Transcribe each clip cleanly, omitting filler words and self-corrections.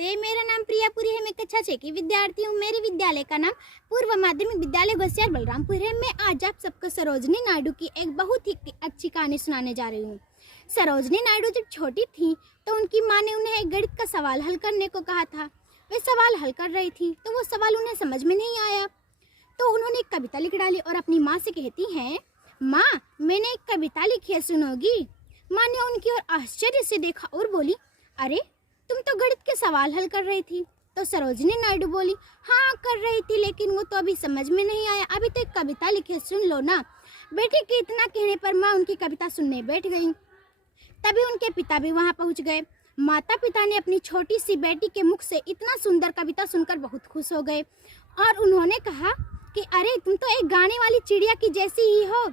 नमस्ते, मेरा नाम प्रियापुरी है। मैं कक्षा 6 की विद्यार्थी हूँ। मेरे विद्यालय का नाम पूर्व माध्यमिक विद्यालय घोसियार बलरामपुर है। मैं आज आप सबको सरोजनी नायडू की एक बहुत ही अच्छी कहानी सुनाने जा रही हूँ। सरोजनी नायडू जब छोटी थी तो उनकी माँ ने उन्हें एक गणित का सवाल हल करने को कहा था। वे सवाल हल कर रही थी तो वो सवाल उन्हें समझ में नहीं आया, तो उन्होंने एक कविता लिख डाली और अपनी माँ से कहती हैं, माँ मैंने एक कविता लिखी है, सुनोगी? माँ ने उनकी ओर आश्चर्य से देखा और बोली, अरे तुम तो गणित के सवाल हल कर रही थी। तो सरोजनी नायडू बोली, हाँ कर रही थी, लेकिन वो तो अभी समझ में नहीं आया, अभी तो एक कविता लिखे, सुन लो ना। बेटी के इतना कहने पर माँ उनकी कविता सुनने बैठ गई। तभी उनके पिता भी वहाँ पहुँच गए। माता पिता ने अपनी छोटी सी बेटी के मुख से इतना सुंदर कविता सुनकर बहुत खुश हो गए और उन्होंने कहा कि अरे तुम तो एक गाने वाली चिड़िया की जैसी ही हो।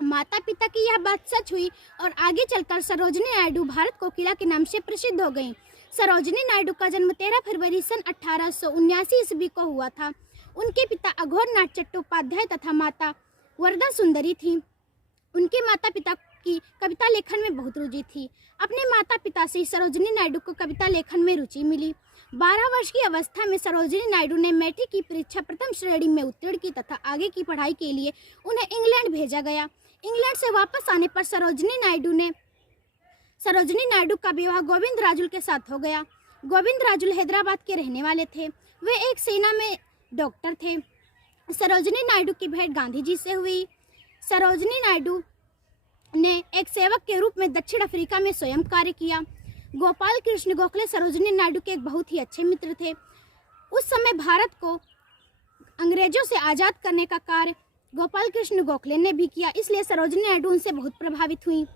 माता पिता की यह बात सच हुई और आगे चलकर सरोजनी नायडू भारत कोकिला के नाम से प्रसिद्ध हो गईं। सरोजनी नायडू का जन्म 13 फरवरी सन 1879 ईस्वी को हुआ था। उनके पिता अघोरनाथ चट्टोपाध्याय तथा माता वरदा सुंदरी थी। उनके माता पिता की कविता लेखन में बहुत रुचि थी। अपने माता पिता से सरोजनी नायडू को कविता लेखन में रुचि मिली। 12 वर्ष की अवस्था में सरोजनी नायडू ने मैट्रिक की परीक्षा प्रथम श्रेणी में उत्तीर्ण की तथा आगे की पढ़ाई के लिए उन्हें इंग्लैंड भेजा गया। इंग्लैंड से वापस आने पर सरोजनी नायडू का विवाह गोविंद राजुल के साथ हो गया। गोविंद राजुल हैदराबाद के रहने वाले थे। वे एक सेना में डॉक्टर थे। सरोजनी नायडू की भेंट गांधी जी से हुई। सरोजनी नायडू ने एक सेवक के रूप में दक्षिण अफ्रीका में स्वयं कार्य किया। गोपाल कृष्ण गोखले सरोजनी नायडू के एक बहुत ही अच्छे मित्र थे। उस समय भारत को अंग्रेजों से आज़ाद करने का कार्य गोपाल कृष्ण गोखले ने भी किया, इसलिए सरोजनी नायडू उनसे बहुत प्रभावित हुई।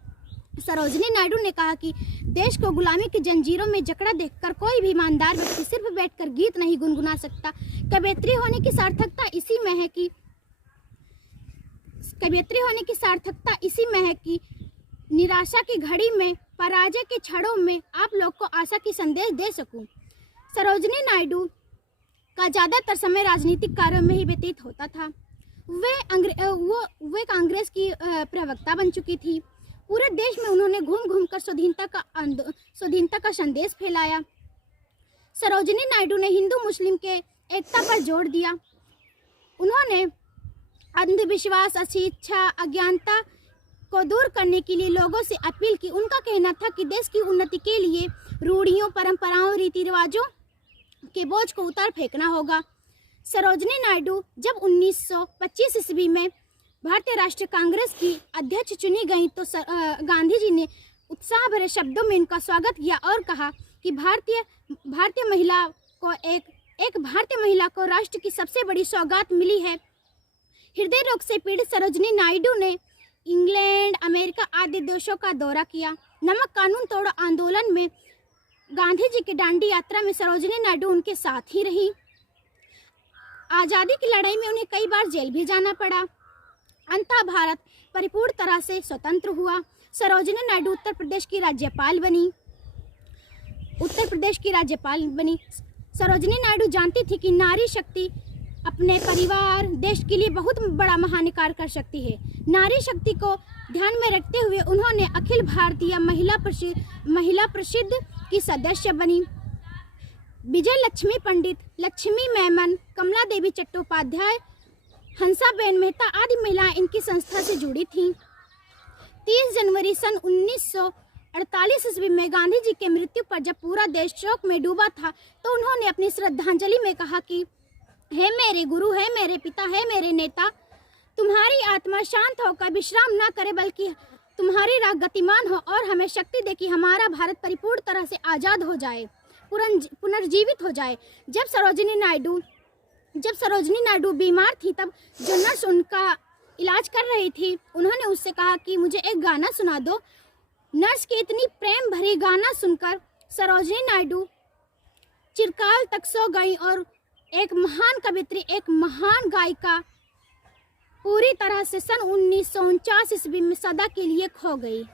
सरोजनी नायडू ने कहा कि देश को गुलामी की जंजीरों में जकड़ा देखकर कोई भी ईमानदार व्यक्ति सिर्फ बैठकर गीत नहीं गुनगुना सकता। कवयित्री होने की सार्थकता इसी में है कि निराशा की घड़ी में, पराजय के क्षणों में आप लोग को आशा की संदेश दे सकूं। सरोजनी नायडू का ज़्यादातर समय राजनीतिक कार्यों में ही व्यतीत होता था। वे कांग्रेस की प्रवक्ता बन चुकी थी। पूरे देश में उन्होंने घूम घूम कर स्वाधीनता का संदेश फैलाया। सरोजनी नायडू ने हिंदू मुस्लिम के एकता पर जोर दिया। उन्होंने अंधविश्वास, अशिक्षा, अज्ञानता को दूर करने के लिए लोगों से अपील की। उनका कहना था कि देश की उन्नति के लिए रूढ़ियों, परंपराओं, रीति रिवाजों के बोझ को उतार फेंकना होगा। सरोजनी नायडू जब 1925 ईस्वी में भारतीय राष्ट्रीय कांग्रेस की अध्यक्ष चुनी गई तो गांधी जी ने उत्साह भरे शब्दों में इनका स्वागत किया और कहा कि भारतीय महिला को राष्ट्र की सबसे बड़ी सौगात मिली है। हृदय रोग से पीड़ित सरोजनी नायडू ने इंग्लैंड, अमेरिका आदि देशों का दौरा किया। नमक कानून तोड़ो आंदोलन में गांधी जी की दांडी यात्रा में सरोजनी नायडू उनके साथ ही रही। आज़ादी की लड़ाई में उन्हें कई बार जेल भी जाना पड़ा। अंततः भारत परिपूर्ण तरह से स्वतंत्र हुआ। सरोजनी नायडू उत्तर प्रदेश की राज्यपाल बनी। सरोजनी नायडू जानती थी कि नारी शक्ति अपने परिवार, देश के लिए बहुत बड़ा महान कार्य कर सकती है। नारी शक्ति को ध्यान में रखते हुए उन्होंने अखिल भारतीय महिला परिषद की सदस्य बनी। विजय लक्ष्मी पंडित, लक्ष्मी मेमन, कमला देवी चट्टोपाध्याय, हंसाबेन मेहता आदि महिलाएं इनकी संस्था से जुड़ी थीं। 30 जनवरी सन 1948 ईस्वी में गांधी जी के मृत्यु पर जब पूरा देश शोक में डूबा था तो उन्होंने अपनी श्रद्धांजलि में कहा कि हे मेरे गुरु, है मेरे पिता, है मेरे नेता, तुम्हारी आत्मा शांत होकर विश्राम न करे बल्कि तुम्हारी राह गतिमान हो और हमें शक्ति दे कि हमारा भारत परिपूर्ण तरह से आज़ाद हो जाए, पुनर्जीवित हो जाए। जब सरोजनी नायडू बीमार थी तब जो नर्स उनका इलाज कर रही थी उन्होंने उससे कहा कि मुझे एक गाना सुना दो। नर्स की इतनी प्रेम भरी गाना सुनकर सरोजनी नायडू चिरकाल तक सो गई और एक महान कवित्री, एक महान गायिका पूरी तरह से सन 1949 ईस्वी में सदा के लिए खो गई।